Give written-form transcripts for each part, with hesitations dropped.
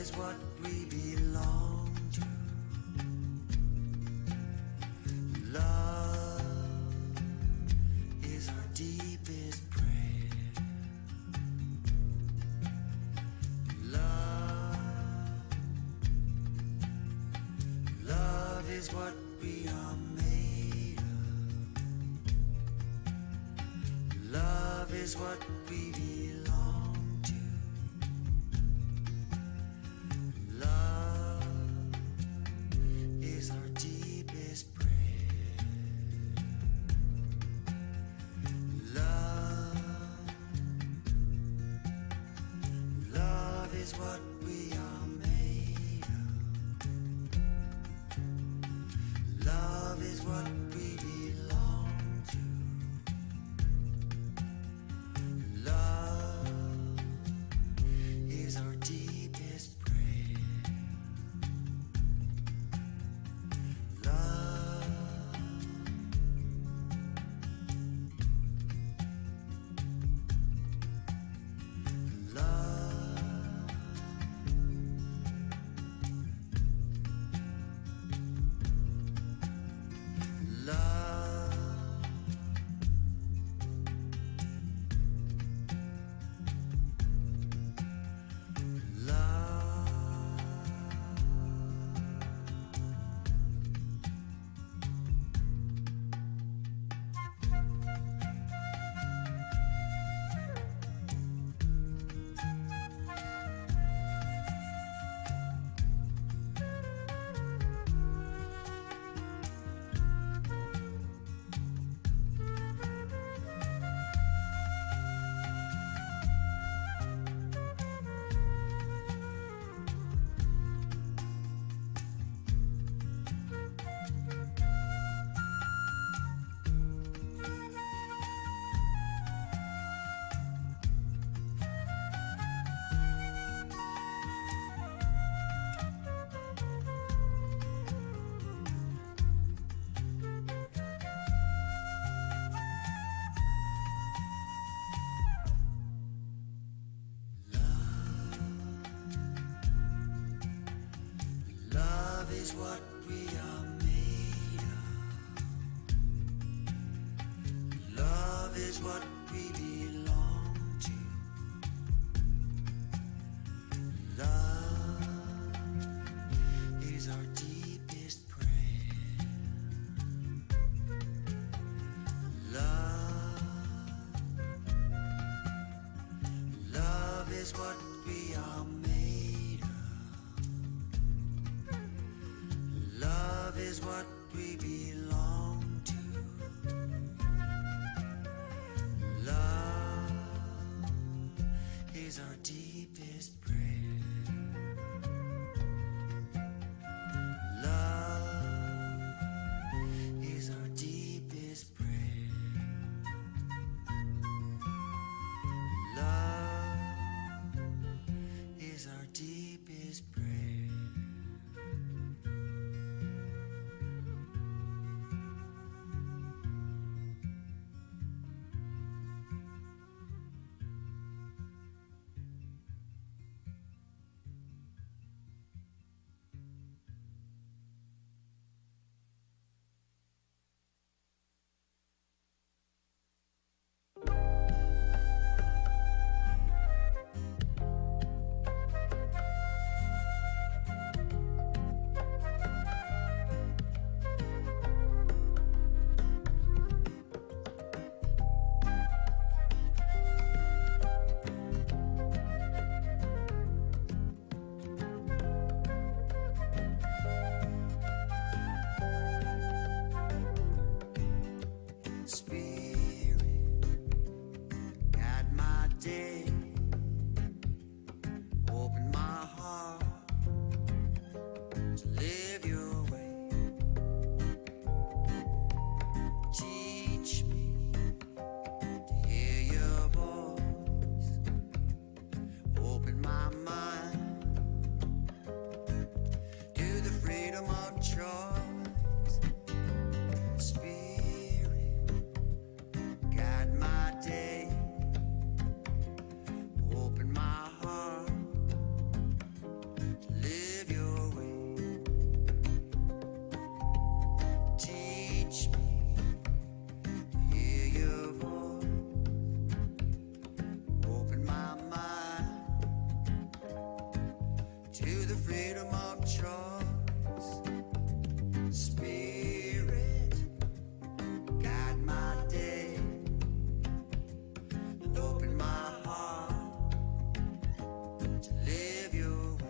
is what we belong to. Love is our deepest prayer. Love is what we are made of. Love is what we belong to. Love is our deepest prayer. Love is what we are made of. Love is what we belong to. Love is our deepest prayer. Love is what we are made of. Love is what we belong to. Love is our deepest prayer. Love is what we are made of. Love is what we belong to. Love is our deepest prayer. Love is our deepest prayer. Love is our deepest prayer. to the freedom of choice. Spirit, guide my day and open my heart to live your way.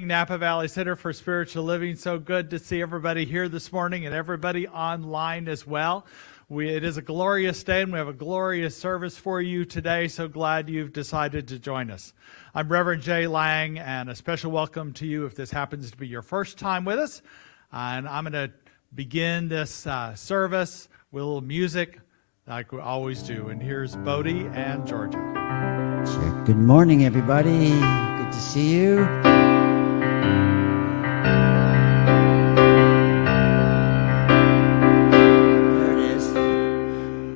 Napa Valley Center for Spiritual Living. So good to see everybody here this morning and everybody online as well. It is a glorious day and we have a glorious service for you today. So glad you've decided to join us. I'm Reverend Jay Lang, and a special welcome to you if this happens to be your first time with us. And I'm going to begin this service with a little music like we always do. And here's Bodhi and Georgia. Good morning, everybody. Good to see you.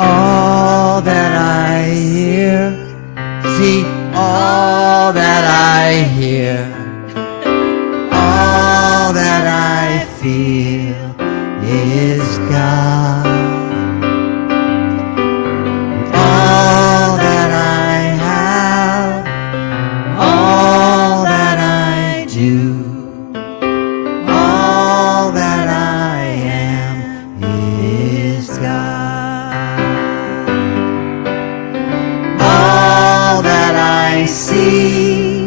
All that I hear, see all that I hear, all that I feel is God. All that I have, all that I do, all that I am is God. I see,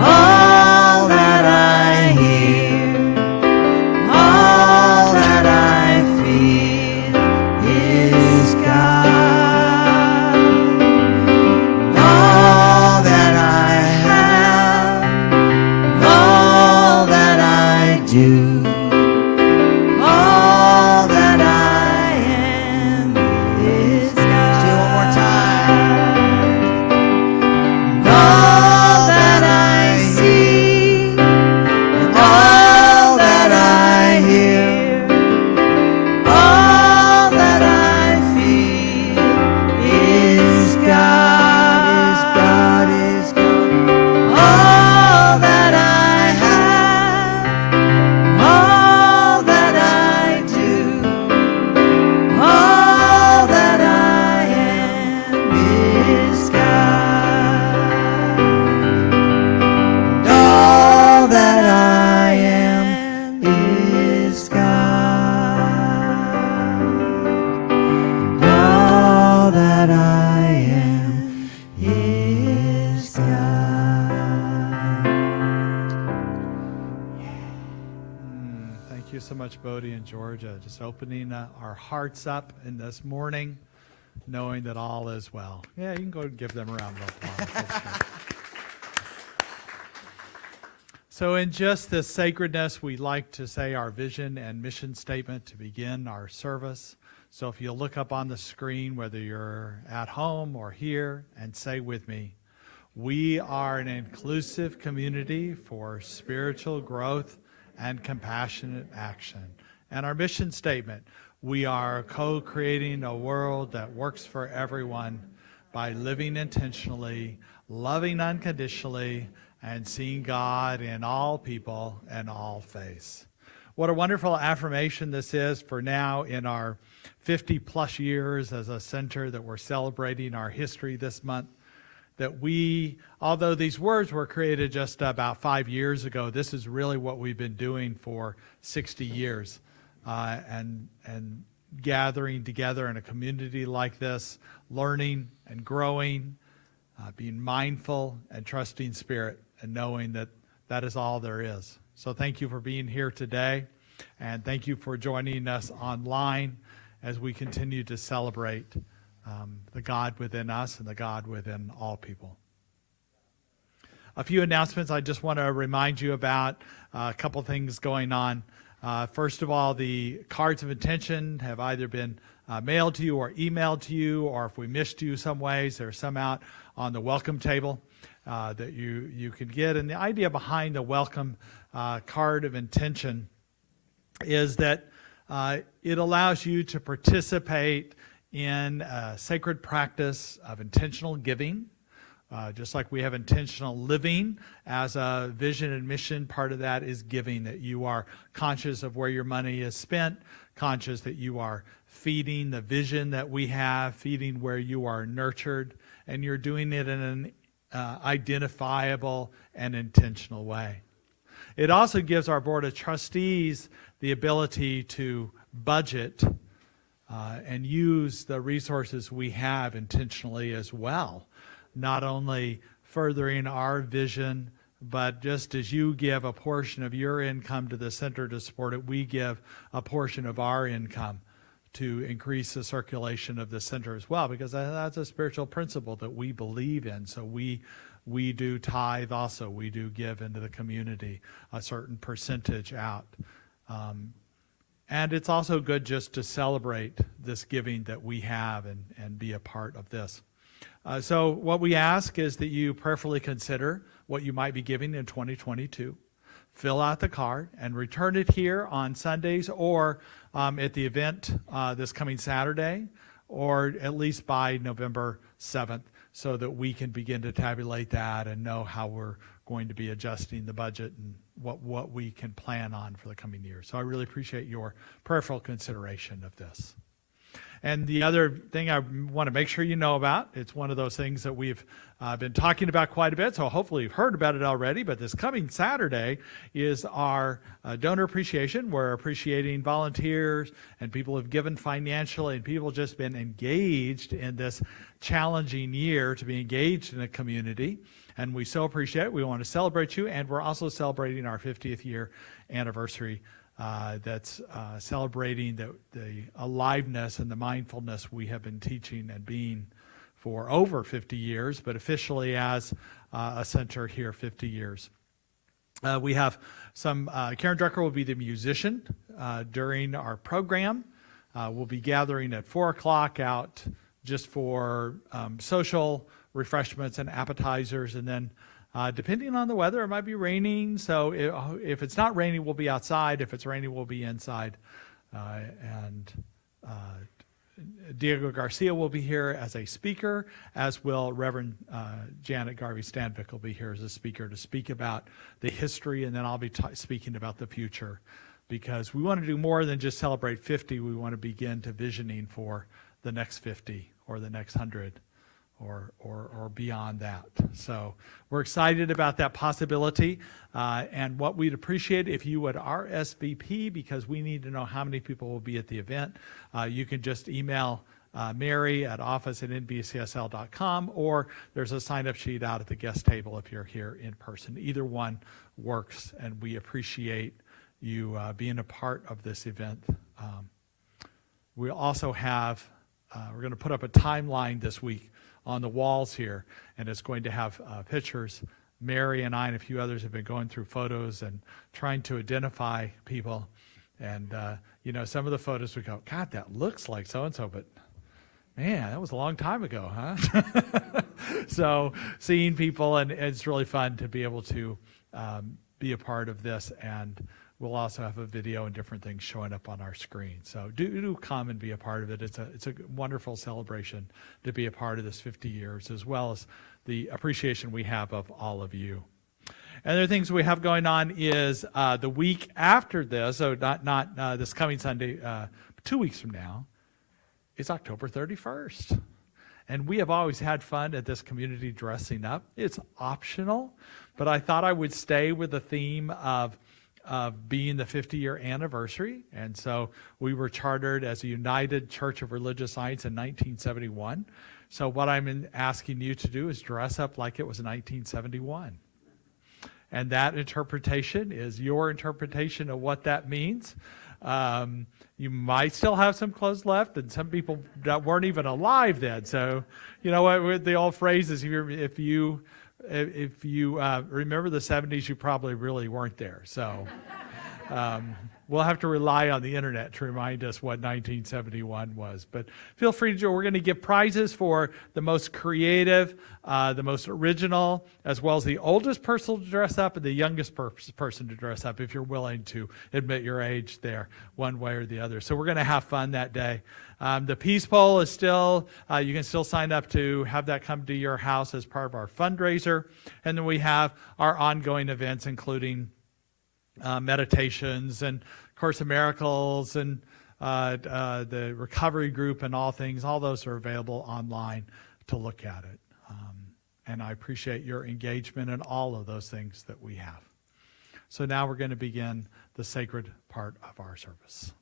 all that I hear, all that I feel is God. All that I have, all that I do, all that I am is God. Do it one more time. So much, Bodhi and Georgia, just opening our hearts up in this morning knowing that all is well. Yeah, you can go and give them a round of applause. That's good. So in just this sacredness, we like to say our vision and mission statement to begin our service. So if you'll look up on the screen, whether you're at home or here, and say with me, we are an inclusive community for spiritual growth and compassionate action. And our mission statement, we are co-creating a world that works for everyone by living intentionally, loving unconditionally, and seeing God in all people and all faiths. What a wonderful affirmation this is for now in our 50 plus years as a center that we're celebrating our history this month. That we, although these words were created just about 5 years ago, this is really what we've been doing for 60 years. And gathering together in a community like this, learning and growing, being mindful and trusting Spirit, and knowing that that is all there is. So thank you for being here today, and thank you for joining us online as we continue to celebrate the God within us and the God within all people. A few announcements I just want to remind you about, a couple things going on. First of all, the cards of intention have either been mailed to you or emailed to you, or if we missed you some ways, there's some out on the welcome table that you can get. And the idea behind the welcome card of intention is that it allows you to participate in a sacred practice of intentional giving. Just like we have intentional living as a vision and mission, part of that is giving, that you are conscious of where your money is spent, conscious that you are feeding the vision that we have, feeding where you are nurtured, and you're doing it in an identifiable and intentional way. It also gives our Board of Trustees the ability to budget and use the resources we have intentionally as well. Not only furthering our vision, but just as you give a portion of your income to the center to support it, we give a portion of our income to increase the circulation of the center as well, because that's a spiritual principle that we believe in. So we do tithe also. We do give into the community a certain percentage out. And it's also good just to celebrate this giving that we have and be a part of this. So what we ask is that you prayerfully consider what you might be giving in 2022. Fill out the card and return it here on Sundays or at the event this coming Saturday, or at least by November 7th, so that we can begin to tabulate that and know how we're going to be adjusting the budget and what we can plan on for the coming year. So I really appreciate your prayerful consideration of this. And the other thing I want to make sure you know about, it's one of those things that we've been talking about quite a bit, so hopefully you've heard about it already, but this coming Saturday is our donor appreciation. We're appreciating volunteers and people who've given financially, and people just been engaged in this challenging year to be engaged in a community. And we so appreciate it. We want to celebrate you, and we're also celebrating our 50th year anniversary. That's celebrating the aliveness and the mindfulness we have been teaching and being for over 50 years, but officially as a center here 50 years. We have some, Karen Drucker will be the musician during our program. We'll be gathering at 4 o'clock out just for social refreshments and appetizers, and then depending on the weather, it might be raining, so if it's not raining, we'll be outside. If it's raining, we'll be inside. Diego Garcia will be here as a speaker, as will Reverend Janet Garvey-Stanvik will be here as a speaker to speak about the history, and then I'll be speaking about the future, because we want to do more than just celebrate 50. We want to begin to visioning for the next 50 or the next 100. Or beyond that. So we're excited about that possibility, and what we'd appreciate if you would RSVP, because we need to know how many people will be at the event. You can just email Mary at office@nbcsl.com, or there's a sign-up sheet out at the guest table if you're here in person. Either one works, and we appreciate you being a part of this event. We also have we're going to put up a timeline this week on the walls here, and it's going to have pictures. Mary and I and a few others have been going through photos and trying to identify people. And, some of the photos we go, God, that looks like so-and-so, but man, that was a long time ago, huh? So seeing people, and it's really fun to be able to be a part of this. And we'll also have a video and different things showing up on our screen. So do come and be a part of it. It's a wonderful celebration to be a part of this 50 years, as well as the appreciation we have of all of you. And other things we have going on is the week after this, so not this coming Sunday, 2 weeks from now, is October 31st. And we have always had fun at this community dressing up. It's optional, but I thought I would stay with the theme of being the 50-year anniversary. And so we were chartered as a United Church of Religious Science in 1971. So what I'm asking you to do is dress up like it was 1971. And that interpretation is your interpretation of what that means. You might still have some clothes left, and some people that weren't even alive then. So, you know what the old phrase is: if you remember the 70s, you probably really weren't there. So we'll have to rely on the internet to remind us what 1971 was. But feel free to join. We're going to give prizes for the most creative, the most original, as well as the oldest person to dress up and the youngest person to dress up, if you're willing to admit your age there, one way or the other. So we're going to have fun that day. The Peace Poll is still, you can still sign up to have that come to your house as part of our fundraiser. And then we have our ongoing events, including meditations and Course in Miracles and the recovery group and all things. All those are available online to look at it. And I appreciate your engagement in all of those things that we have. So now we're going to begin the sacred part of our service.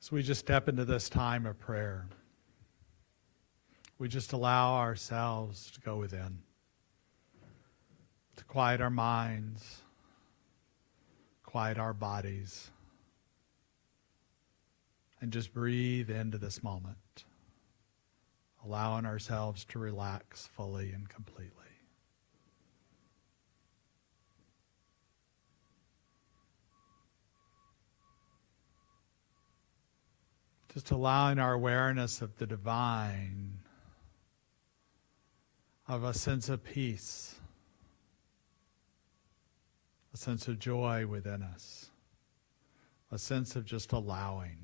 So we just step into this time of prayer. We just allow ourselves to go within, to quiet our minds, quiet our bodies, and just breathe into this moment, allowing ourselves to relax fully and completely. Just allowing our awareness of the divine, of a sense of peace, a sense of joy within us, a sense of just allowing,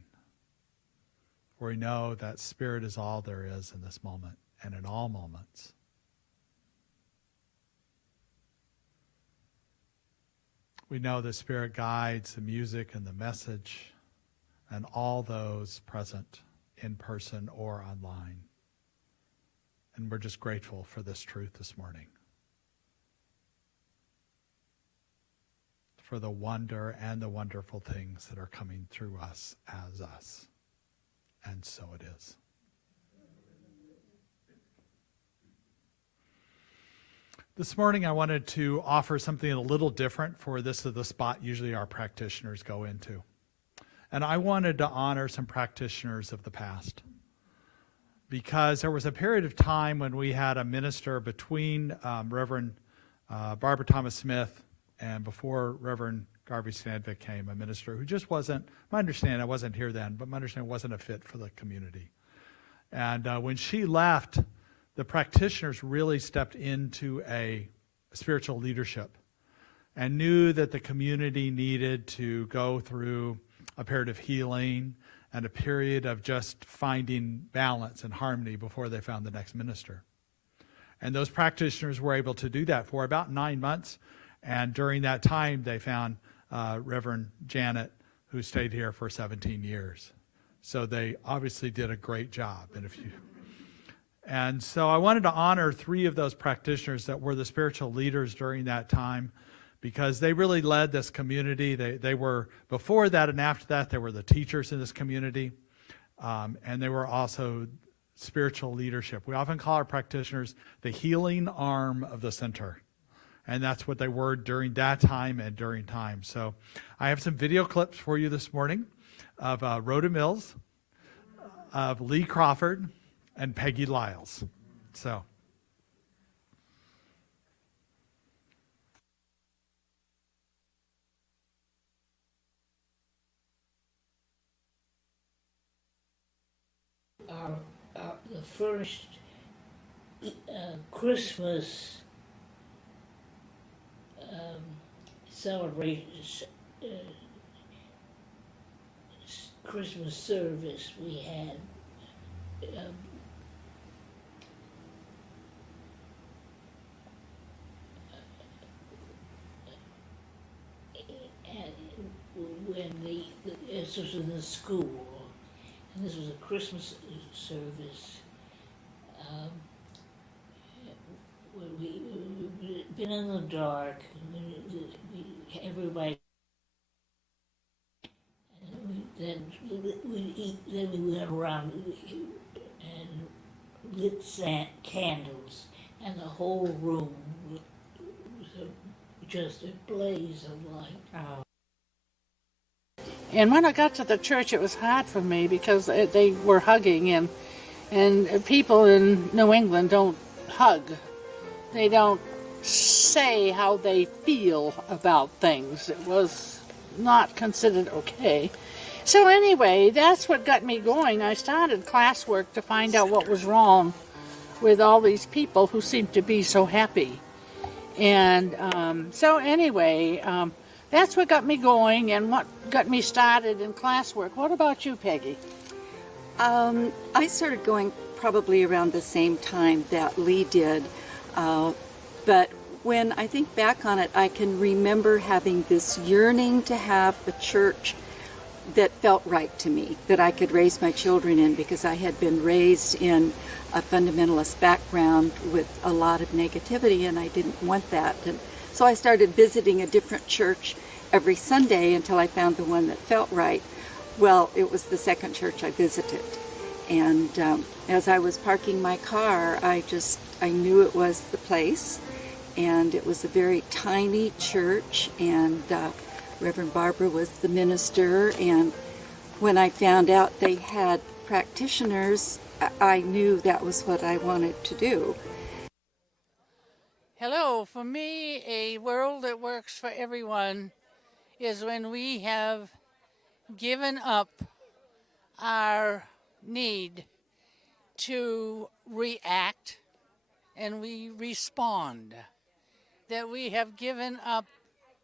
where we know that Spirit is all there is in this moment and in all moments. We know the Spirit guides the music and the message and all those present in person or online. And we're just grateful for this truth this morning, for the wonder and the wonderful things that are coming through us as us. And so it is. This morning I wanted to offer something a little different, for this is the spot usually our practitioners go into. And I wanted to honor some practitioners of the past, because there was a period of time when we had a minister between Reverend Barbara Thomas Smith and before Reverend Garvey Stanvik came, a minister who just wasn't, my understanding, I wasn't here then, but my understanding wasn't a fit for the community. And when she left, the practitioners really stepped into a spiritual leadership and knew that the community needed to go through a period of healing and a period of just finding balance and harmony before they found the next minister. And those practitioners were able to do that for about 9 months. And during that time, they found Reverend Janet, who stayed here for 17 years. So they obviously did a great job. And so I wanted to honor 3 of those practitioners that were the spiritual leaders during that time, because they really led this community. They were, before that and after that, they were the teachers in this community. And they were also spiritual leadership. We often call our practitioners the healing arm of the center. And that's what they were during that time and during time. So I have some video clips for you this morning of Rhoda Mills, of Lee Crawford, and Peggy Lyles. So. The first Christmas celebration, Christmas service we had, when this was in the school, and this was a Christmas service. We'd been in the dark, everybody, then we'd eat, then we went around and lit candles, and the whole room was just a blaze of light. Oh. And when I got to the church, it was hard for me because they were hugging, and people in New England don't hug. They don't say how they feel about things. It was not considered okay. So anyway, that's what got me going. I started classwork to find out what was wrong with all these people who seemed to be so happy. And so anyway, that's what got me going and what got me started in classwork. What about you, Peggy? I started going probably around the same time that Lee did. But when I think back on it, I can remember having this yearning to have a church that felt right to me, that I could raise my children in, because I had been raised in a fundamentalist background with a lot of negativity, and I didn't want that. And so I started visiting a different church every Sunday until I found the one that felt right. Well, it was the second church I visited. And as I was parking my car, I knew it was the place. And it was a very tiny church, and Reverend Barbara was the minister. And when I found out they had practitioners, I knew that was what I wanted to do. Hello, for me, a world that works for everyone is when we have given up our need to react and we respond. That we have given up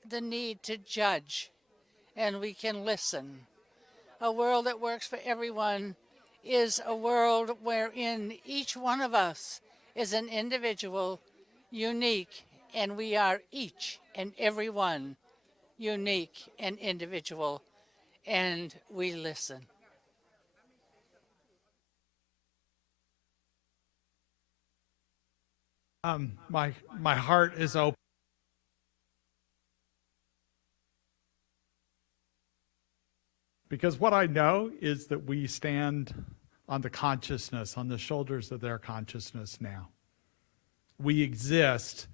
the need to judge, and we can listen. A world that works for everyone is a world wherein each one of us is an individual, unique, and we are each and every one unique and individual, and we listen. My heart is open. Because what I know is that we stand on the consciousness, on the shoulders of their consciousness now. We exist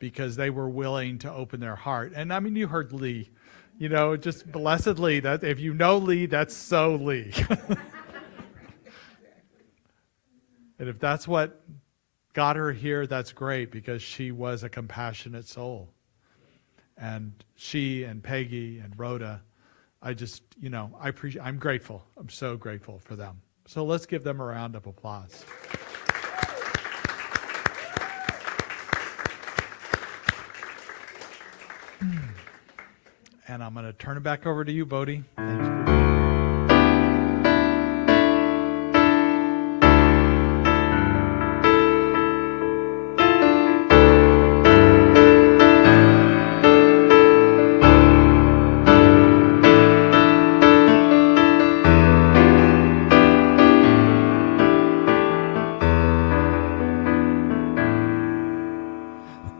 because they were willing to open their heart. And I mean, you heard Lee, you know, just blessed Lee. That if you know Lee, that's so Lee. And if that's what got her here, that's great, because she was a compassionate soul. And she and Peggy and Rhoda, I just, you know, I'm grateful. I'm so grateful for them. So let's give them a round of applause. And I'm going to turn it back over to you, Bodhi. Thanks for being here.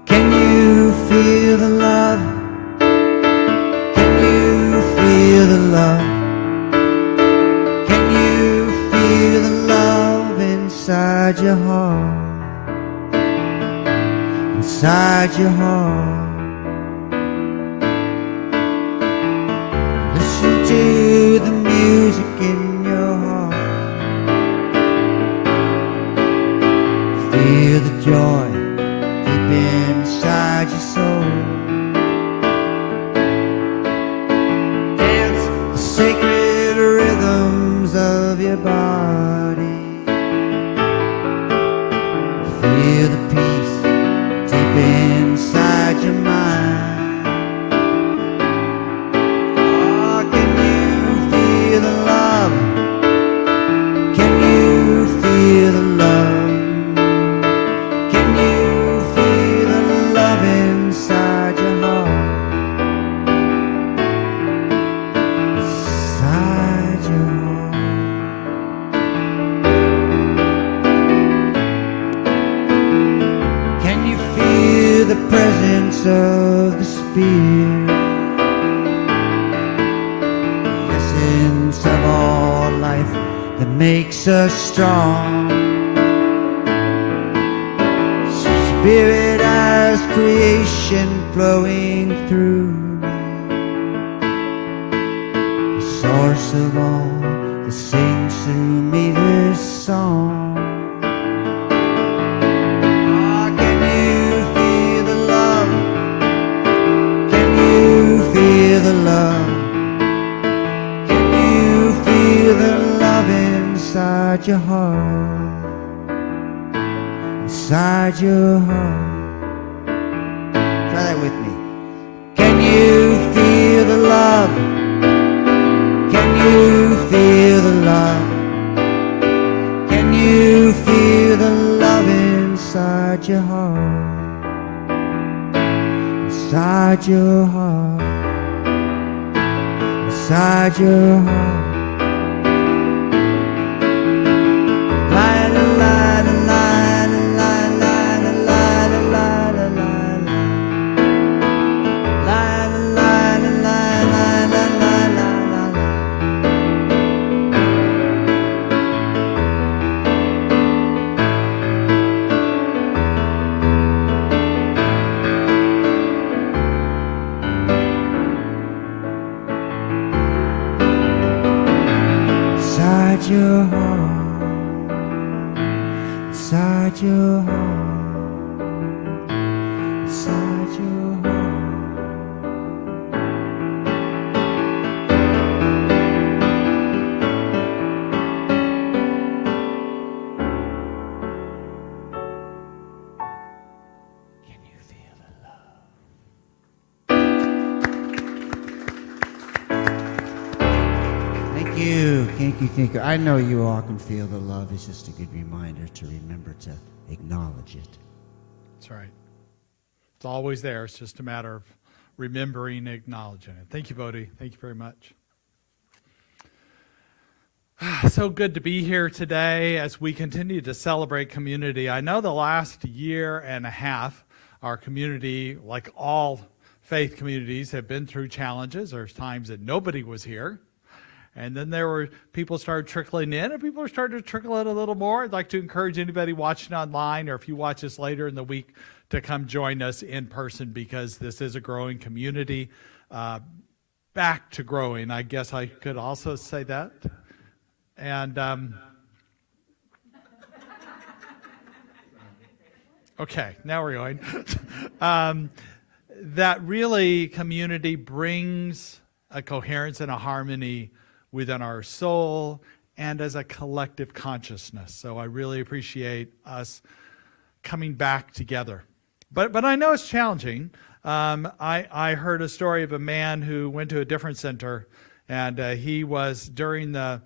Can you feel the love? Can you feel the love? Can you feel the love inside your heart? Inside your heart. Listen to the music in your heart. Feel the joy deep inside your soul. Dance the sacred rhythms of your body. Feel the peace deep inside your mind. Oh, can you feel the love? Can you feel the love? Can you feel the love inside your heart? Inside your heart. Can you feel the presence of the Spirit? Essence of all life that makes us strong. Spirit as creation flowing through me, the source of all that sings through me this song. Ah, can you feel the love? Can you feel the love? Can you feel the love inside your heart? Inside your heart. Try that with me. Can you feel the love? Can you feel the love? Can you feel the love inside your heart? Inside your heart. Inside your heart. La la la la la. Inside your heart, inside your heart, inside your heart. Can you feel the love? you. Thank you, thank you. I know you all can feel the love. It's just a good reminder to remember to acknowledge it. That's right. It's always there. It's just a matter of remembering and acknowledging it. Thank you, Bodhi. Thank you very much. So good to be here today as we continue to celebrate community. I know the last year and a half, our community, like all faith communities, have been through challenges. There's times that nobody was here. And then there were people started trickling in, and people are starting to trickle in a little more. I'd like to encourage anybody watching online, or if you watch this later in the week, to come join us in person, because this is a growing community. Back to growing, I guess I could also say that. And okay, now we're going. That really community brings a coherence and a harmony within our soul and as a collective consciousness. So I really appreciate us coming back together. But I know it's challenging. I heard a story of a man who went to a different center, and he was, during the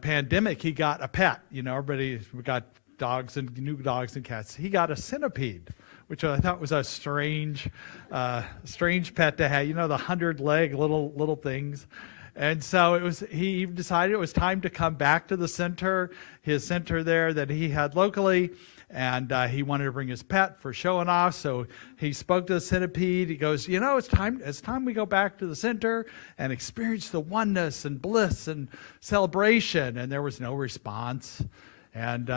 pandemic, he got a pet. You know, everybody got dogs and new dogs and cats. He got a centipede, which I thought was a strange pet to have. You know, the 100-leg little things. And so he decided it was time to come back to the center, his center there that he had locally, and he wanted to bring his pet for showing off. So he spoke to the centipede. He goes, you know, it's time we go back to the center and experience the oneness and bliss and celebration. And there was no response. And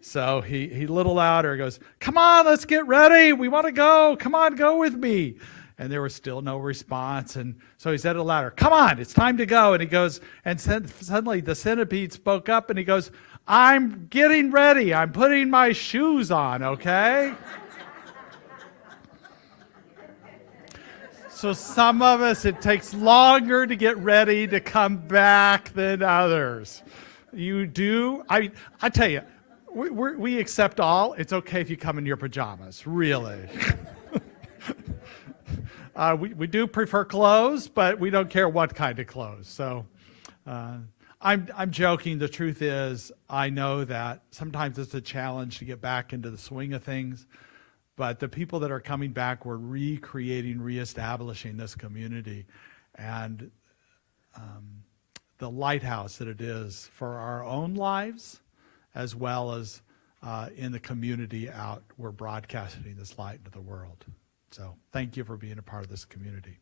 so he little louder goes, come on, let's get ready. We want to go. Come on, go with me. And there was still no response. And so he said it louder, come on, it's time to go. And he goes, and suddenly the centipede spoke up, and he goes, I'm getting ready. I'm putting my shoes on, okay? So some of us, it takes longer to get ready to come back than others. You do. I tell you, we accept all. It's okay if you come in your pajamas, really. We do prefer clothes, but we don't care what kind of clothes. So I'm joking. The truth is, I know that sometimes it's a challenge to get back into the swing of things, but the people that are coming back, we're recreating, reestablishing this community, and the lighthouse that it is for our own lives, as well as in the community out, we're broadcasting this light into the world. So thank you for being a part of this community.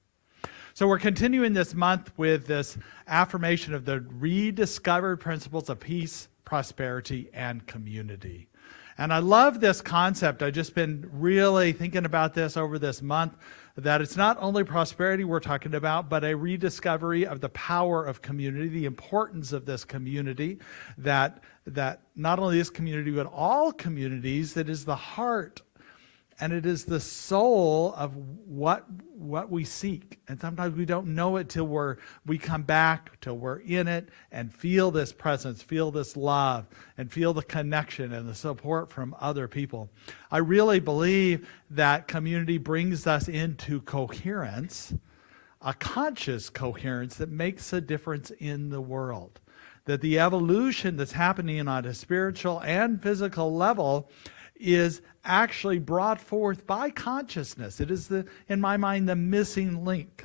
So we're continuing this month with this affirmation of the rediscovered principles of peace, prosperity, and community. And I love this concept. I've just been really thinking about this over this month, that it's not only prosperity we're talking about, but a rediscovery of the power of community, the importance of this community, that not only this community, but all communities, that is the heart and it is the soul of what we seek. And sometimes we don't know it till we come back, till we're in it and feel this presence, feel this love, and feel the connection and the support from other people. I really believe that community brings us into coherence, a conscious coherence that makes a difference in the world. That the evolution that's happening on a spiritual and physical level is actually brought forth by consciousness. It is, in my mind, the missing link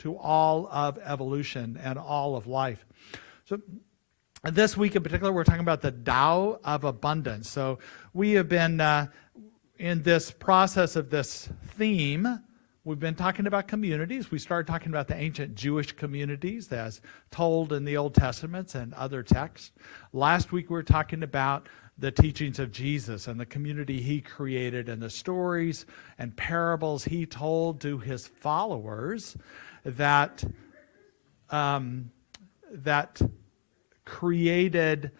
to all of evolution and all of life. So this week in particular, we're talking about the Tao of Abundance. So we have been in this process of this theme. We've been talking about communities. We started talking about the ancient Jewish communities as told in the Old Testament and other texts. Last week we were talking about the teachings of Jesus and the community he created and the stories and parables he told to his followers that created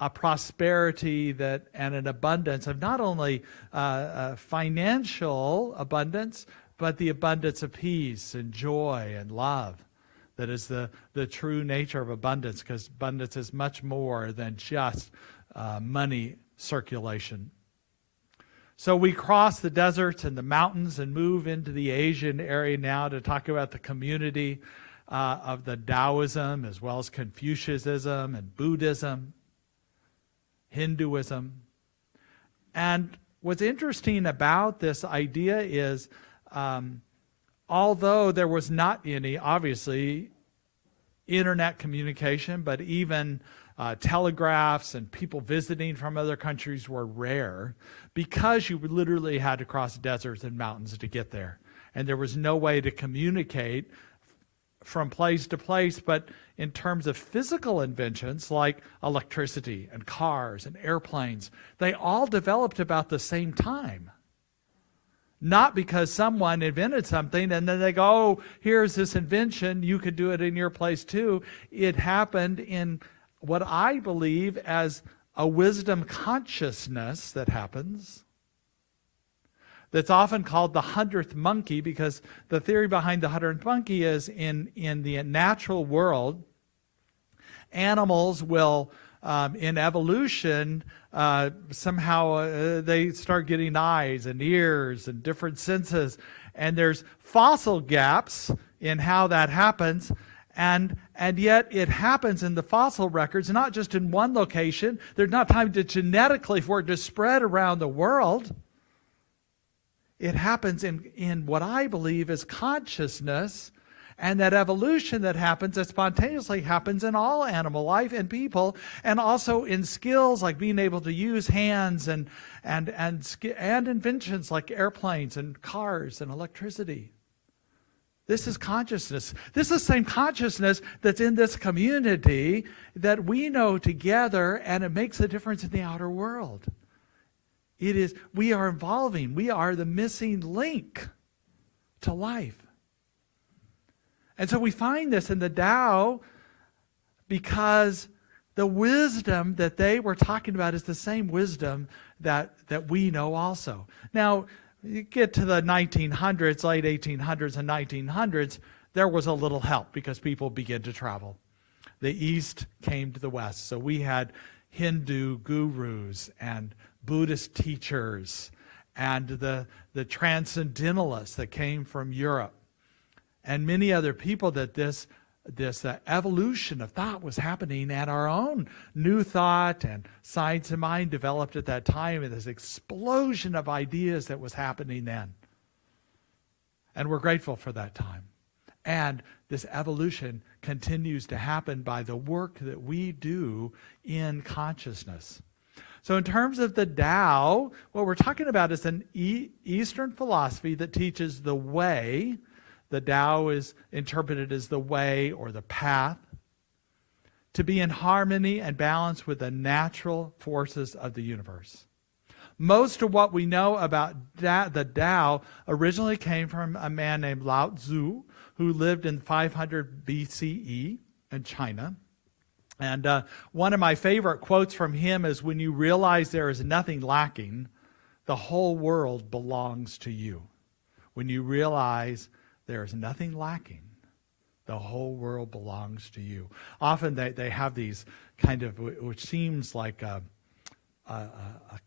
a prosperity and an abundance of not only financial abundance, but the abundance of peace and joy and love. That is the true nature of abundance, because abundance is much more than just money circulation. So we cross the deserts and the mountains and move into the Asian area now to talk about the community of the Taoism, as well as Confucianism and Buddhism, Hinduism. And what's interesting about this idea is, although there was not any, obviously, internet communication, but even telegraphs and people visiting from other countries were rare, because you literally had to cross deserts and mountains to get there. And there was no way to communicate from place to place. But in terms of physical inventions like electricity and cars and airplanes, they all developed about the same time. Not because someone invented something and then they go, oh, here's this invention, you could do it in your place too. It happened in what I believe as a wisdom consciousness that happens, that's often called the 100th monkey, because the theory behind the 100th monkey is in the natural world, animals will, in evolution, somehow they start getting eyes and ears and different senses. And there's fossil gaps in how that happens. And yet it happens in the fossil records, not just in one location. There's not time to genetically for it to spread around the world. It happens in what I believe is consciousness, and that evolution that happens, that spontaneously happens in all animal life and people, and also in skills like being able to use hands and inventions like airplanes and cars and electricity. This is consciousness. This is the same consciousness that's in this community that we know together, and it makes a difference in the outer world. It is, we are evolving. We are the missing link to life. And so we find this in the Tao because the wisdom that they were talking about is the same wisdom that we know also. Now, you get to the 1900s, late 1800s and 1900s, there was a little help because people began to travel. The East came to the West. So we had Hindu gurus and Buddhist teachers and the transcendentalists that came from Europe and many other people, that this evolution of thought was happening, and our own new thought and science of mind developed at that time, and this explosion of ideas that was happening then. And we're grateful for that time. And this evolution continues to happen by the work that we do in consciousness. So in terms of the Tao, what we're talking about is an Eastern philosophy that teaches the way. The Tao is interpreted as the way or the path to be in harmony and balance with the natural forces of the universe. Most of what we know about the Tao originally came from a man named Lao Tzu, who lived in 500 BCE in China. And one of my favorite quotes from him is, when you realize there is nothing lacking, the whole world belongs to you. When you realize there is nothing lacking, the whole world belongs to you. Often they have these kind of, which seems like a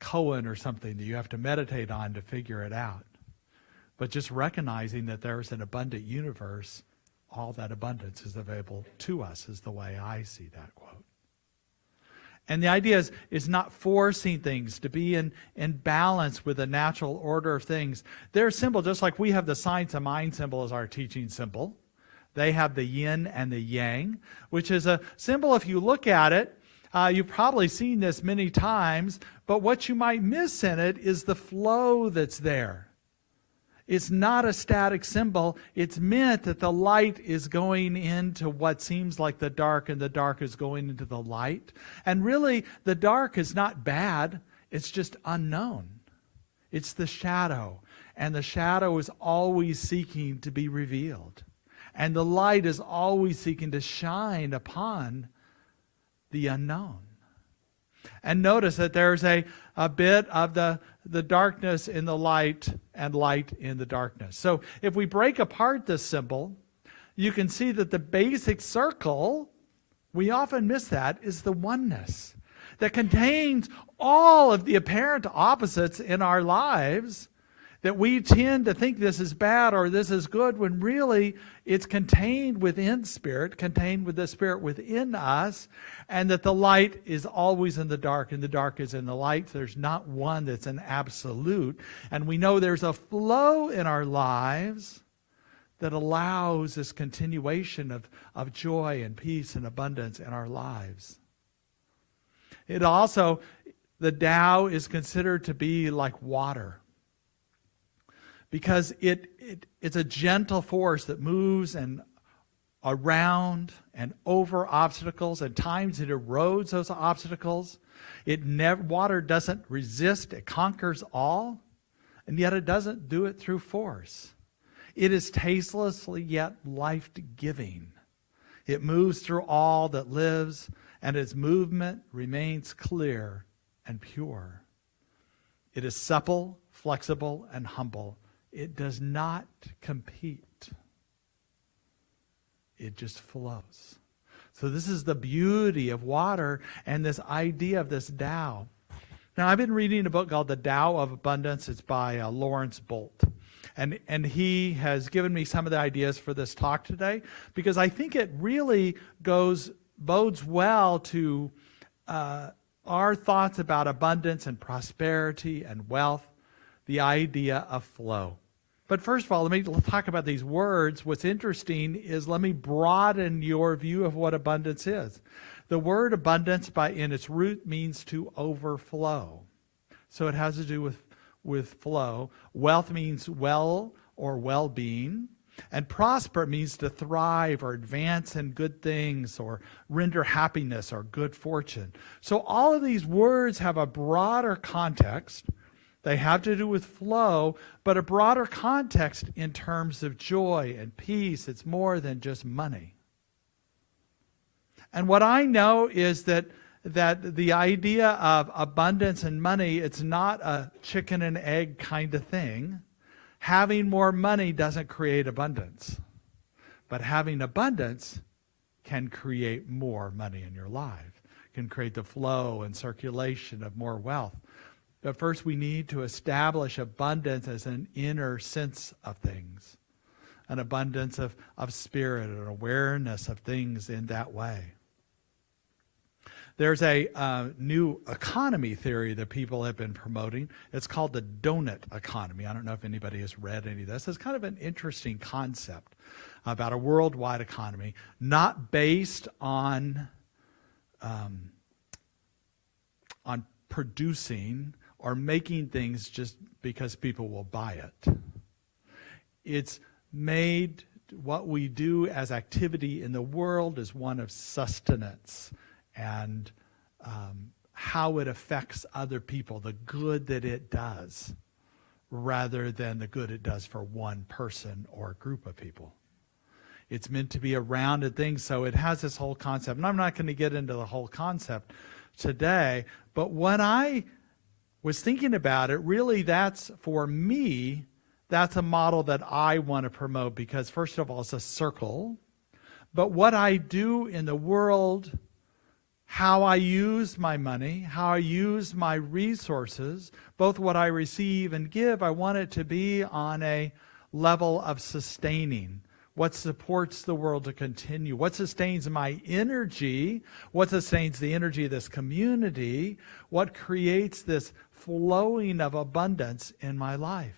koan or something that you have to meditate on to figure it out. But just recognizing that there's an abundant universe, all that abundance is available to us, is the way I see that quote. And the idea is not forcing things, to be in balance with the natural order of things. They're simple, just like we have the science of mind symbol as our teaching symbol. They have the yin and the yang, which is a symbol, if you look at it, you've probably seen this many times, but what you might miss in it is the flow that's there. It's not a static symbol. It's meant that the light is going into what seems like the dark, and the dark is going into the light. And really, the dark is not bad. It's just unknown. It's the shadow. And the shadow is always seeking to be revealed. And the light is always seeking to shine upon the unknown. And notice that there's a bit of the darkness in the light and light in the darkness. So if we break apart this symbol, you can see that the basic circle, we often miss that, is the oneness that contains all of the apparent opposites in our lives. That we tend to think this is bad or this is good when really it's contained within Spirit, contained with the Spirit within us, and that the light is always in the dark and the dark is in the light. There's not one that's an absolute. And we know there's a flow in our lives that allows this continuation of joy and peace and abundance in our lives. It also, the Tao is considered to be like water, because it's a gentle force that moves and around and over obstacles. At times it erodes those obstacles. Water doesn't resist, it conquers all, and yet it doesn't do it through force. It is tastelessly yet life-giving. It moves through all that lives, and its movement remains clear and pure. It is supple, flexible, and humble. It does not compete. It just flows. So this is the beauty of water and this idea of this Tao. Now, I've been reading a book called The Tao of Abundance. It's by Lawrence Bolt. And he has given me some of the ideas for this talk today, because I think it really bodes well to our thoughts about abundance and prosperity and wealth, the idea of flow. But first of all, let me talk about these words. What's interesting is, let me broaden your view of what abundance is. The word abundance in its root means to overflow. So it has to do with flow. Wealth means well or well-being. And prosper means to thrive or advance in good things or render happiness or good fortune. So all of these words have a broader context. They have to do with flow, but a broader context in terms of joy and peace. It's more than just money. And what I know is that the idea of abundance and money, it's not a chicken and egg kind of thing. Having more money doesn't create abundance. But having abundance can create more money in your life, can create the flow and circulation of more wealth. But first we need to establish abundance as an inner sense of things, an abundance of spirit, an awareness of things in that way. There's a new economy theory that people have been promoting. It's called the donut economy. I don't know if anybody has read any of this. It's kind of an interesting concept about a worldwide economy, not based on producing or making things just because people will buy it. It's made, what we do as activity in the world is one of sustenance and how it affects other people, the good that it does, rather than the good it does for one person or group of people. It's meant to be a rounded thing, so it has this whole concept. And I'm not going to get into the whole concept today, but when I was thinking about it, really that's, for me, that's a model that I want to promote, because first of all, it's a circle. But what I do in the world, how I use my money, how I use my resources, both what I receive and give, I want it to be on a level of sustaining. What supports the world to continue? What sustains my energy? What sustains the energy of this community? What creates this flowing of abundance in my life?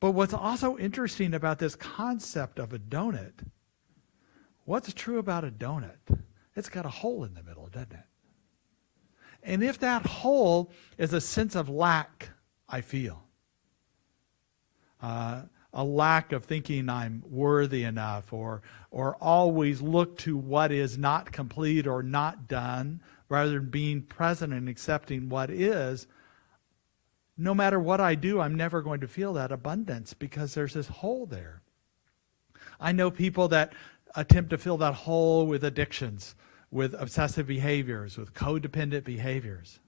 But what's also interesting about this concept of a donut, what's true about a donut? It's got a hole in the middle, doesn't it? And if that hole is a sense of lack, I feel, a lack of thinking I'm worthy enough, or always look to what is not complete or not done, rather than being present and accepting what is, no matter what I do, I'm never going to feel that abundance, because there's this hole there. I know people that attempt to fill that hole with addictions, with obsessive behaviors, with codependent behaviors.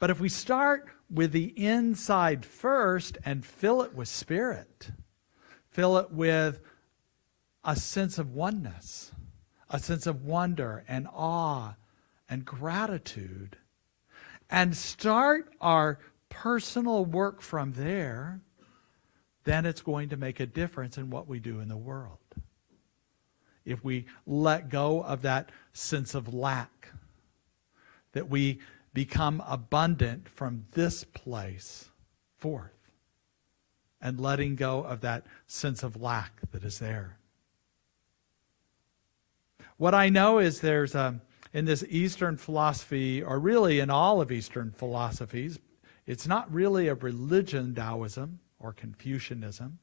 But if we start with the inside first and fill it with spirit, fill it with a sense of oneness, a sense of wonder and awe and gratitude, and start our personal work from there, then it's going to make a difference in what we do in the world. If we let go of that sense of lack, that we become abundant from this place forth, and letting go of that sense of lack that is there. What I know is there's in this Eastern philosophy, or really in all of Eastern philosophies, it's not really a religion, Taoism or Confucianism.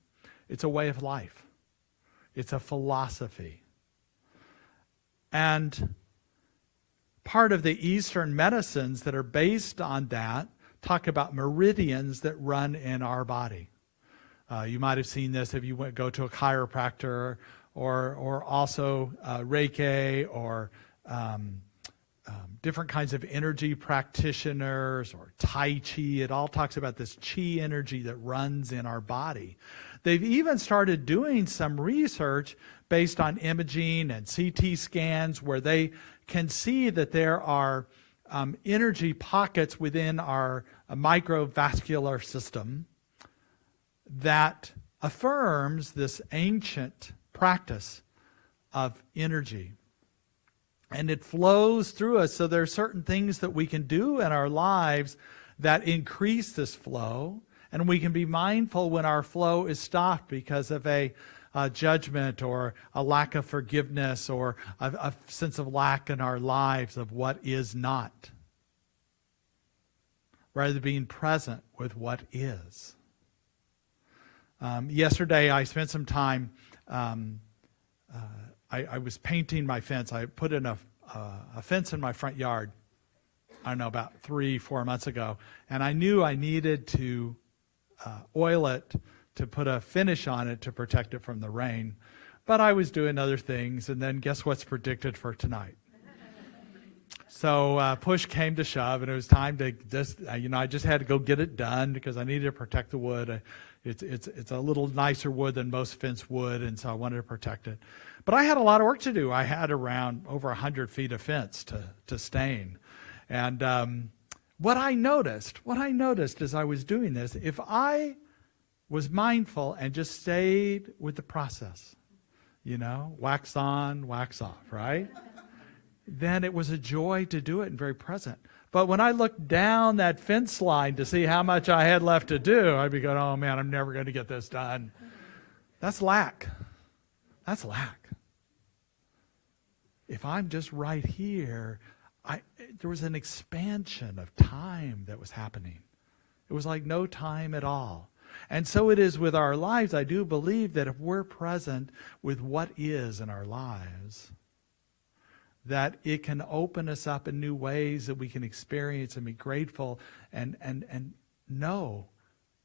It's a way of life. It's a philosophy. And part of the Eastern medicines that are based on that talk about meridians that run in our body. You might have seen this if you go to a chiropractor, or also Reiki, or different kinds of energy practitioners, or Tai Chi. It all talks about this Chi energy that runs in our body. They've even started doing some research based on imaging and CT scans where they can see that there are energy pockets within our microvascular system that affirms this ancient practice of energy. And it flows through us. So there are certain things that we can do in our lives that increase this flow. And we can be mindful when our flow is stopped because of a judgment or a lack of forgiveness or a sense of lack in our lives of what is not, rather than being present with what is. Yesterday I spent some time, I was painting my fence. I put in a fence in my front yard, I don't know, about 3-4 months ago, and I knew I needed to oil it to put a finish on it to protect it from the rain. But I was doing other things, and then guess what's predicted for tonight? So push came to shove, and it was time to just, I just had to go get it done because I needed to protect the wood. It's a little nicer wood than most fence wood, and so I wanted to protect it. But I had a lot of work to do. I had around over 100 feet of fence to stain. And what I noticed as I was doing this, if I was mindful and just stayed with the process, wax on, wax off, right? Then it was a joy to do it and very present. But when I looked down that fence line to see how much I had left to do, I'd be going, oh man, I'm never going to get this done. That's lack. That's lack. If I'm just right here, there was an expansion of time that was happening. It was like no time at all. And so it is with our lives. I do believe that if we're present with what is in our lives, that it can open us up in new ways that we can experience and be grateful and know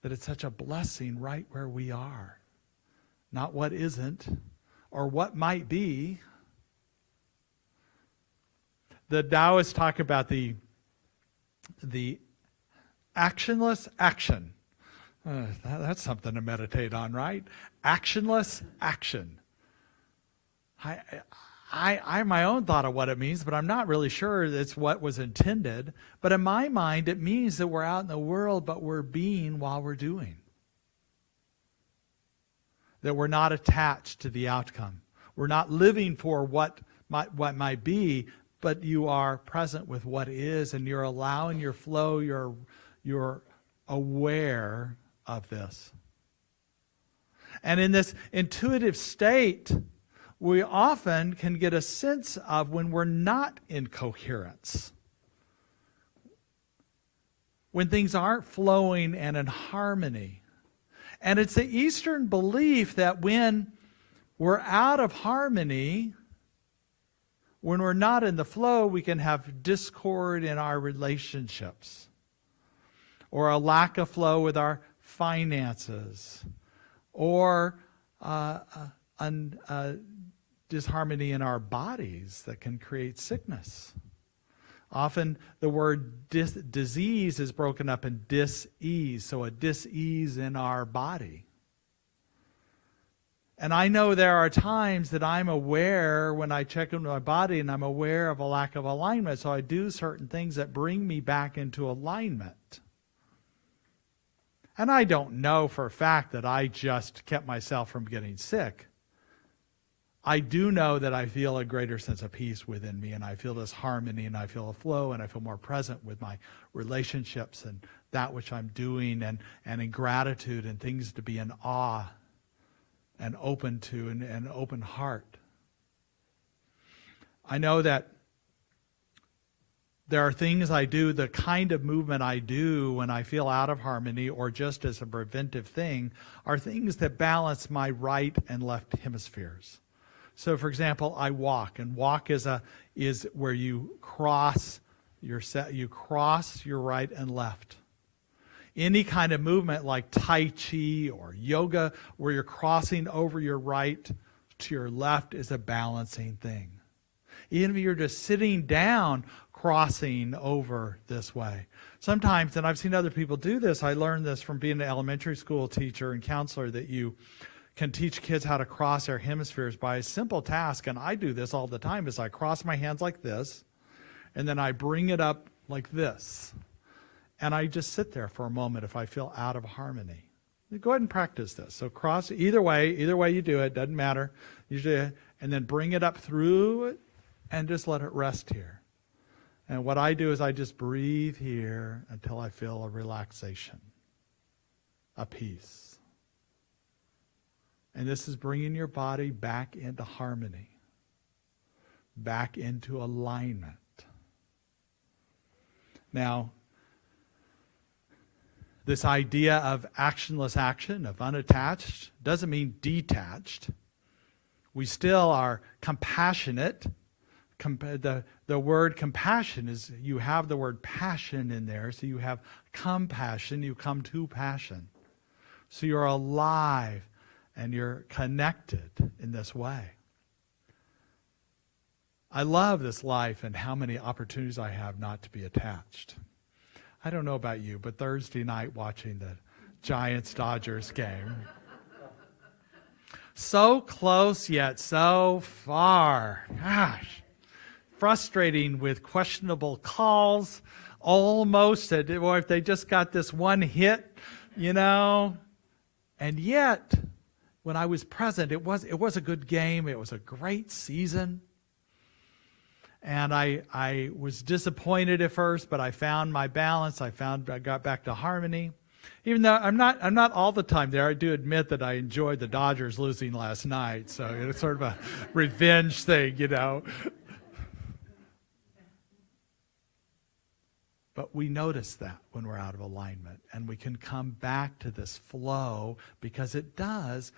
that it's such a blessing right where we are. Not what isn't or what might be. The Taoists talk about the actionless action. That's something to meditate on, right? Actionless action. I my own thought of what it means, but I'm not really sure it's what was intended. But in my mind, it means that we're out in the world, but we're being while we're doing. That we're not attached to the outcome. We're not living for what might be, but you are present with what is, and you're allowing your flow, you're aware of this. And in this intuitive state, we often can get a sense of when we're not in coherence, when things aren't flowing and in harmony. And it's the Eastern belief that when we're out of harmony, when we're not in the flow, we can have discord in our relationships, or a lack of flow with our finances, or disharmony in our bodies that can create sickness. Often the word disease is broken up in dis-ease, so a dis-ease in our body. And I know there are times that I'm aware when I check into my body and I'm aware of a lack of alignment, so I do certain things that bring me back into alignment. And I don't know for a fact that I just kept myself from getting sick. I do know that I feel a greater sense of peace within me, and I feel this harmony, and I feel a flow, and I feel more present with my relationships and that which I'm doing, and in gratitude, and things to be in awe and open to, and an open heart. I know that there are things I do, the kind of movement I do when I feel out of harmony, or just as a preventive thing, are things that balance my right and left hemispheres. So, for example, I walk, and walk is where you cross your right and left. Any kind of movement like Tai Chi or yoga, where you're crossing over your right to your left, is a balancing thing. Even if you're just sitting down, crossing over this way. Sometimes, and I've seen other people do this, I learned this from being an elementary school teacher and counselor, that you can teach kids how to cross their hemispheres by a simple task, and I do this all the time, is I cross my hands like this, and then I bring it up like this. And I just sit there for a moment if I feel out of harmony. Go ahead and practice this. So cross, either way you do it, doesn't matter. Usually, and then bring it up through it, and just let it rest here. And what I do is I just breathe here until I feel a relaxation, a peace. And this is bringing your body back into harmony, back into alignment. Now, this idea of actionless action, of unattached, doesn't mean detached. We still are compassionate. The word compassion is, you have the word passion in there, so you have compassion, you come to passion. So you're alive and you're connected in this way. I love this life and how many opportunities I have not to be attached. I don't know about you, but Thursday night watching the Giants-Dodgers game, so close yet so far. Gosh. Frustrating with questionable calls, almost, or if they just got this one hit, And yet, when I was present, it was a good game. It was a great season. And I was disappointed at first, but I found my balance. I got back to harmony. Even though I'm not all the time there, I do admit that I enjoyed the Dodgers losing last night. So it's sort of a revenge thing, But we notice that when we're out of alignment, and we can come back to this flow, because it does.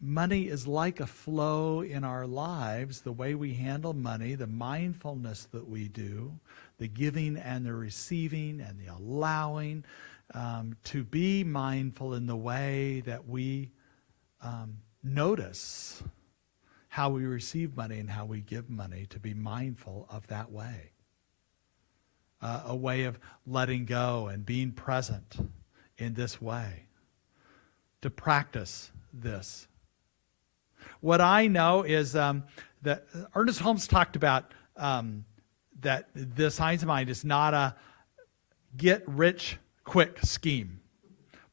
Money is like a flow in our lives, the way we handle money, the mindfulness that we do, the giving and the receiving and the allowing, to be mindful in the way that we notice how we receive money and how we give money, to be mindful of that way. A way of letting go and being present in this way. To practice this. What I know is that Ernest Holmes talked about that the science of mind is not a get-rich-quick scheme,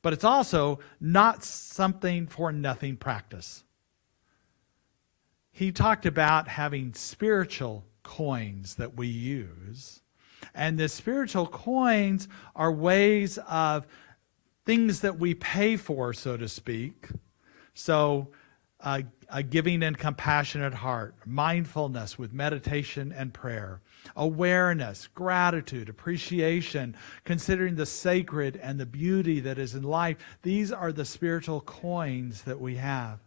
but it's also not something for nothing practice. He talked about having spiritual coins that we use. And the spiritual coins are ways of things that we pay for, so to speak. So a giving and compassionate heart, mindfulness with meditation and prayer, awareness, gratitude, appreciation, considering the sacred and the beauty that is in life. These are the spiritual coins that we have.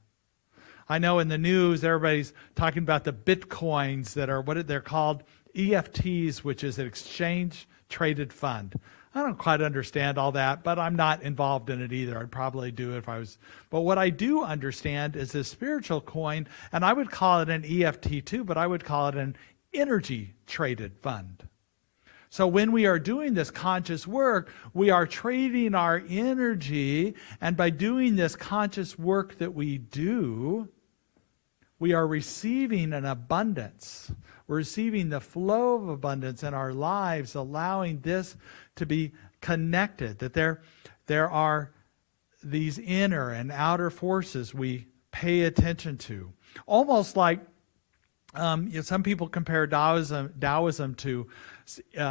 I know in the news, everybody's talking about the bitcoins that are, they're called EFTs, which is an exchange-traded fund. I don't quite understand all that, but I'm not involved in it either. I'd probably do it if I was. But what I do understand is a spiritual coin, and I would call it an EFT too, but I would call it an energy-traded fund. So when we are doing this conscious work, we are trading our energy, and by doing this conscious work that we do, we are receiving an abundance. We're receiving the flow of abundance in our lives, allowing this to be connected, that there are these inner and outer forces we pay attention to. Almost like some people compare Taoism to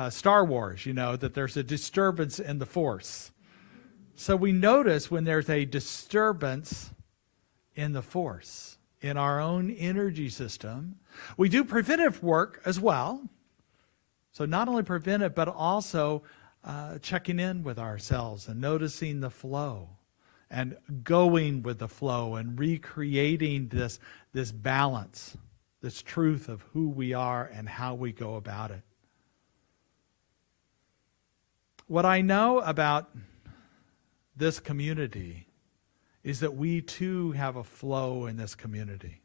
Star Wars, that there's a disturbance in the force. So we notice when there's a disturbance in the force, in our own energy system. We do preventive work as well. So not only preventive, but also checking in with ourselves and noticing the flow and going with the flow and recreating this balance, this truth of who we are and how we go about it. What I know about this community is that we too have a flow in this community.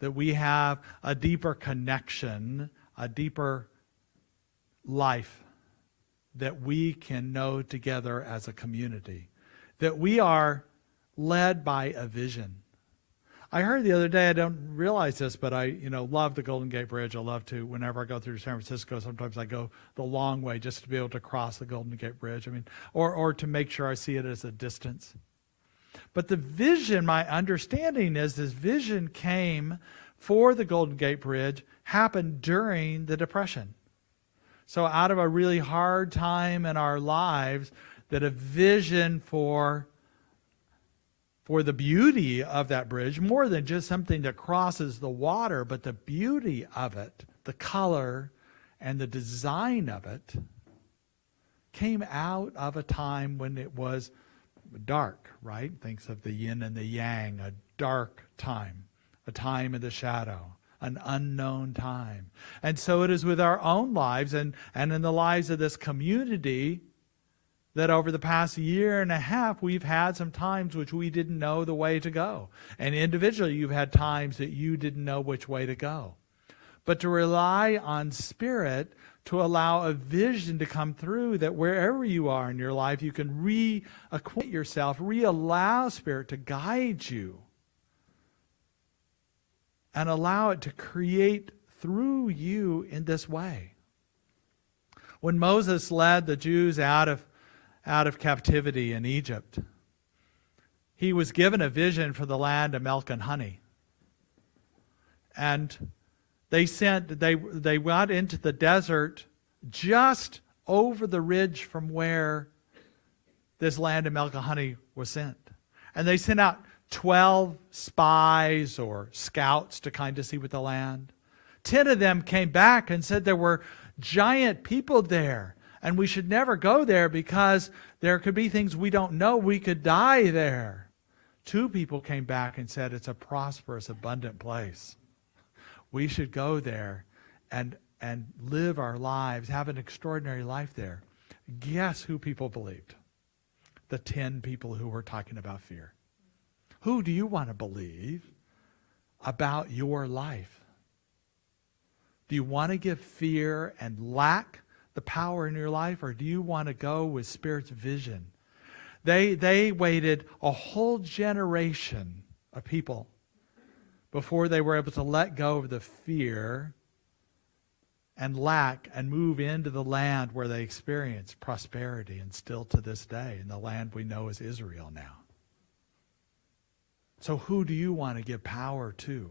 That we have a deeper connection, a deeper life that we can know together as a community. That we are led by a vision. I heard the other day, I don't realize this, but I love the Golden Gate Bridge. I love to, whenever I go through San Francisco, sometimes I go the long way just to be able to cross the Golden Gate Bridge. Or to make sure I see it as a distance. But the vision, my understanding is this vision came for the Golden Gate Bridge, happened during the Depression. So out of a really hard time in our lives, that a vision for the beauty of that bridge, more than just something that crosses the water, but the beauty of it, the color and the design of it, came out of a time when it was dark, right? Thinks of the yin and the yang, a dark time, a time of the shadow, an unknown time. And so it is with our own lives and in the lives of this community that over the past year and a half, we've had some times which we didn't know the way to go. And individually, you've had times that you didn't know which way to go. But to rely on Spirit to allow a vision to come through, that wherever you are in your life, you can re-acquaint yourself, re-allow Spirit to guide you, and allow it to create through you in this way. When Moses led the Jews out of captivity in Egypt, he was given a vision for the land of milk and honey. And they went into the desert just over the ridge from where this land of milk and honey was sent. And they sent out 12 spies or scouts to kind of see what the land. 10 of them came back and said there were giant people there, and we should never go there because there could be things we don't know. We could die there. 2 people came back and said it's a prosperous, abundant place. We should go there and live our lives, have an extraordinary life there. Guess who people believed? The 10 people who were talking about fear. Who do you want to believe about your life? Do you want to give fear and lack the power in your life, or do you want to go with Spirit's vision? They waited a whole generation of people before they were able to let go of the fear and lack and move into the land where they experienced prosperity, and still to this day in the land we know as Israel now. So who do you want to give power to?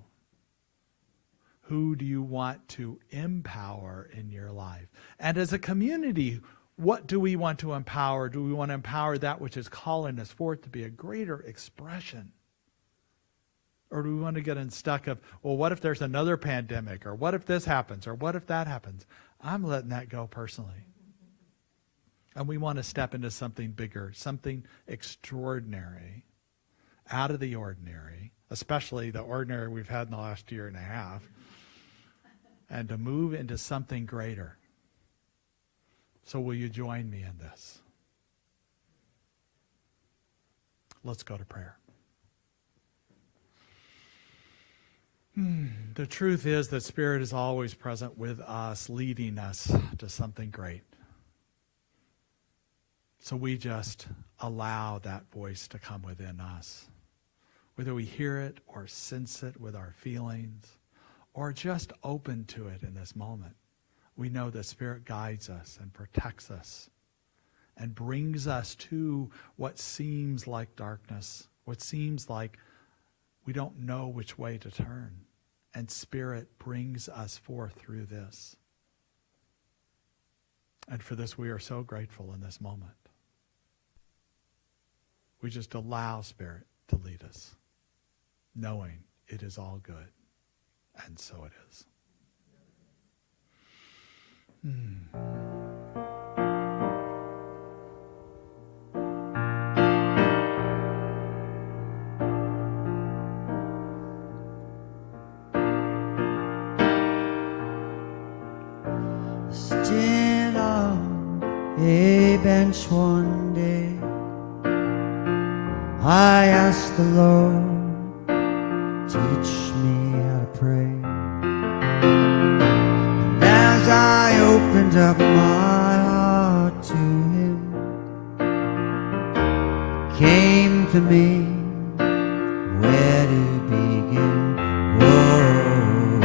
Who do you want to empower in your life? And as a community, what do we want to empower? Do we want to empower that which is calling us forth to be a greater expression? Or do we want to get unstuck of, well, what if there's another pandemic? Or what if this happens? Or what if that happens? I'm letting that go personally. And we want to step into something bigger, something extraordinary, out of the ordinary, especially the ordinary we've had in the last year and a half, and to move into something greater. So will you join me in this? Let's go to prayer. The truth is that Spirit is always present with us, leading us to something great. So we just allow that voice to come within us. Whether we hear it or sense it with our feelings, or just open to it in this moment, we know that Spirit guides us and protects us and brings us to what seems like darkness, what seems like we don't know which way to turn. And Spirit brings us forth through this. And for this, we are so grateful in this moment. We just allow Spirit to lead us, knowing it is all good. And so it is. Sitting on a bench one day, I asked the Lord, teach me how to pray. And as I opened up my heart to Him, came to me where to begin. Whoa,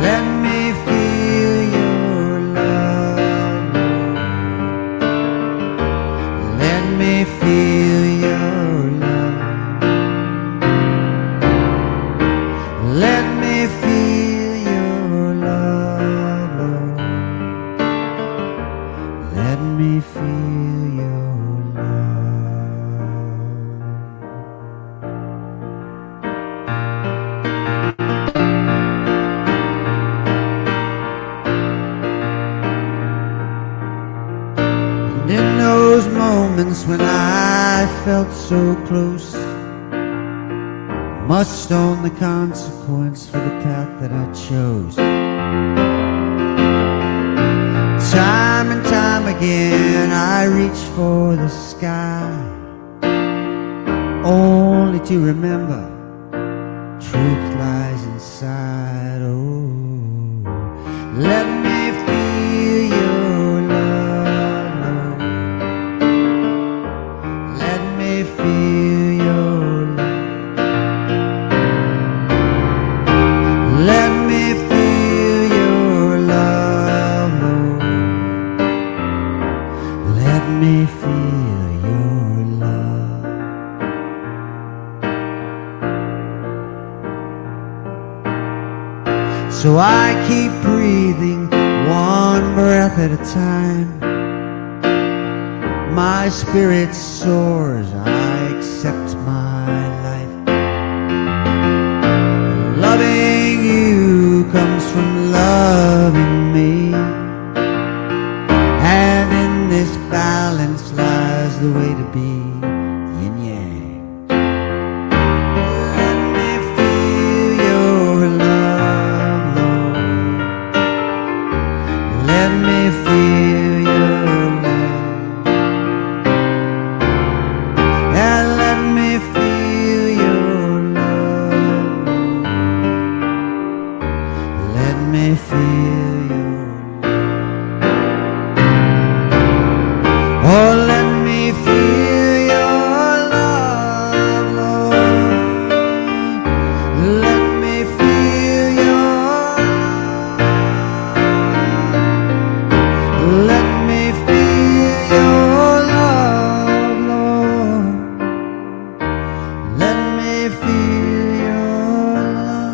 let me feel your love, Lord. Let me feel your love. Let me feel your love, Lord. Let me feel your love. And in those moments when I felt so close, must own the consequence for the path that I chose. Time and time again I reach for the sky, only to remember truth lies inside. Oh, let me feel your love, Lord. Let me feel your love. Let me feel your love, Lord. Let me feel your love. So I keep breathing one breath at a time. My spirit soars, I accept my life. Loving you comes from loving me, and in this balance lies the way to be, yin yang. Let me feel your love, Lord. Let me feel your love, and let me feel your love, Lord. Let me feel your love. Oh, let me feel your love, Lord. Let me feel your love. Let me feel your love, Lord. Let me feel your love.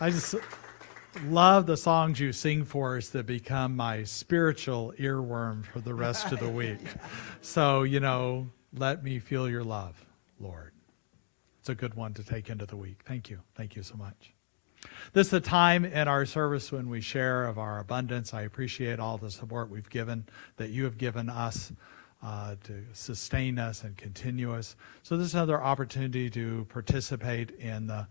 I just love the songs you sing for us that become my spiritual earworm for the rest of the week. So, let me feel your love, Lord. It's a good one to take into the week. Thank you. Thank you so much. This is a time in our service when we share of our abundance. I appreciate all the support we've given, that you have given us to sustain us and continue us. So this is another opportunity to participate in the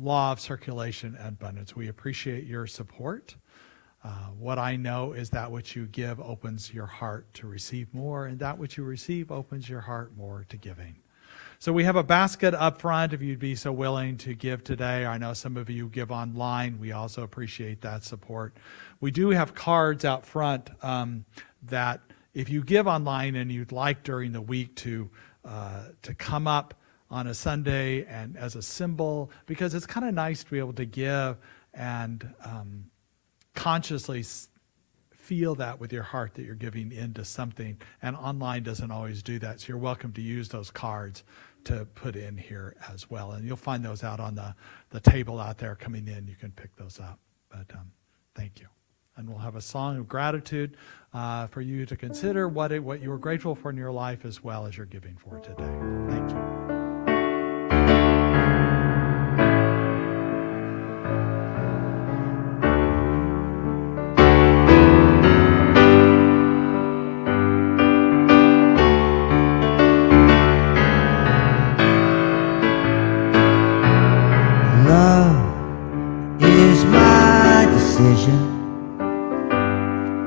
law of circulation and abundance. We appreciate your support. What I know is that which you give opens your heart to receive more, and that which you receive opens your heart more to giving. So we have a basket up front if you'd be so willing to give today. I know some of you give online. We also appreciate that support. We do have cards out front that if you give online and you'd like during the week to come up on a Sunday and as a symbol, because it's kind of nice to be able to give and consciously feel that with your heart that you're giving into something, and online doesn't always do that. So you're welcome to use those cards to put in here as well. And you'll find those out on the table out there coming in. You can pick those up. But thank you. And we'll have a song of gratitude for you to consider what you were grateful for in your life as well as you're giving for today. Thank you.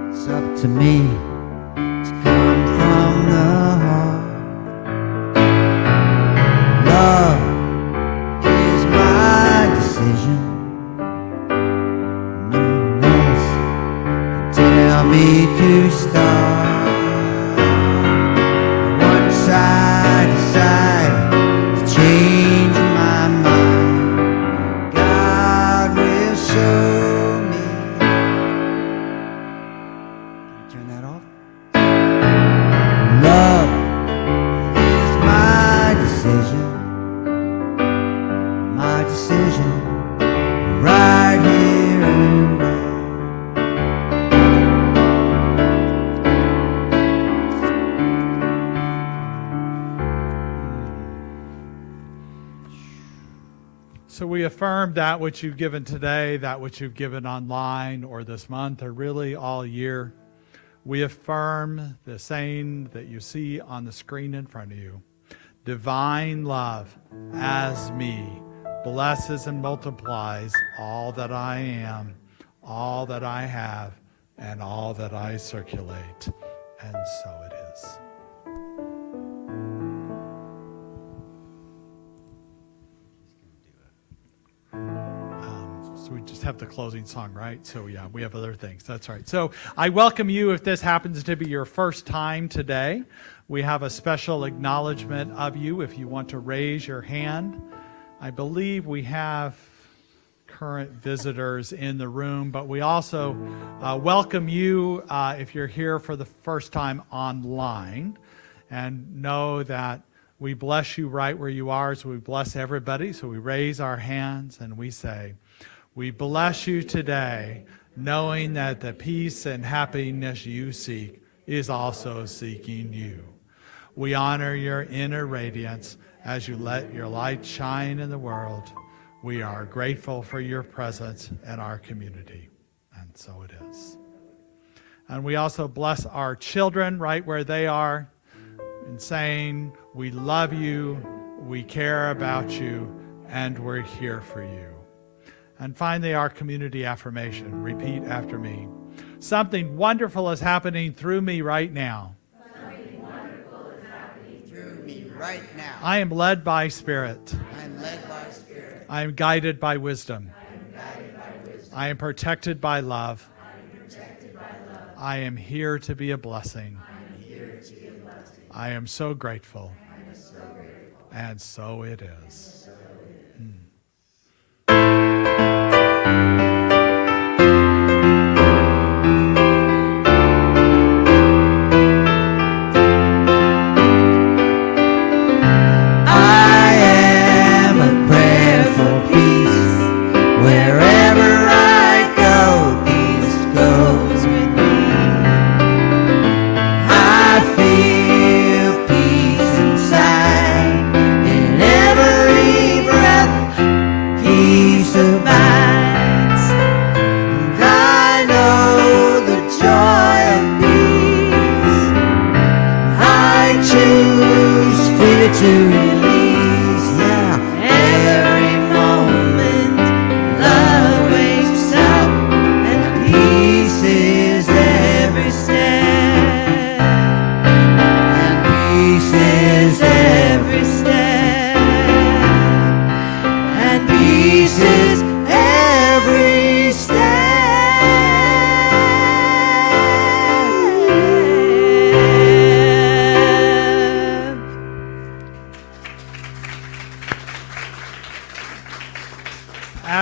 It's up to me to come from the heart. Love is my decision. No one else can tell me to start. Once I decide to change my mind, God will show. So we affirm that which you've given today, that which you've given online or this month or really all year. We affirm the saying that you see on the screen in front of you. Divine love as me blesses and multiplies all that I am, all that I have, and all that I circulate. And so it is. So we just have the closing song, right? So yeah, we have other things. That's right. So I welcome you if this happens to be your first time today. We have a special acknowledgement of you if you want to raise your hand. I believe we have current visitors in the room, but we also welcome you if you're here for the first time online, and know that we bless you right where you are, so we bless everybody. So we raise our hands and we say, we bless you today, knowing that the peace and happiness you seek is also seeking you. We honor your inner radiance as you let your light shine in the world. We are grateful for your presence in our community. And so it is. And we also bless our children right where they are in saying, we love you, we care about you, and we're here for you. And finally, our community affirmation. Repeat after me. Something wonderful is happening through me right now. Something wonderful is happening through me right now. I am led by Spirit. I am led by Spirit. I am guided by wisdom. I am guided by wisdom. I am protected by love. I am protected by love. I am here to be a blessing. I am here to be a blessing. I am so grateful. I am so grateful. And so it is. Every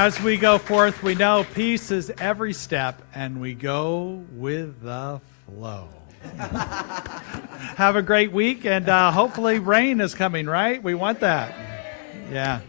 as we go forth, we know peace is every step, and we go with the flow. Have a great week, and hopefully rain is coming, right? We want that. Yeah.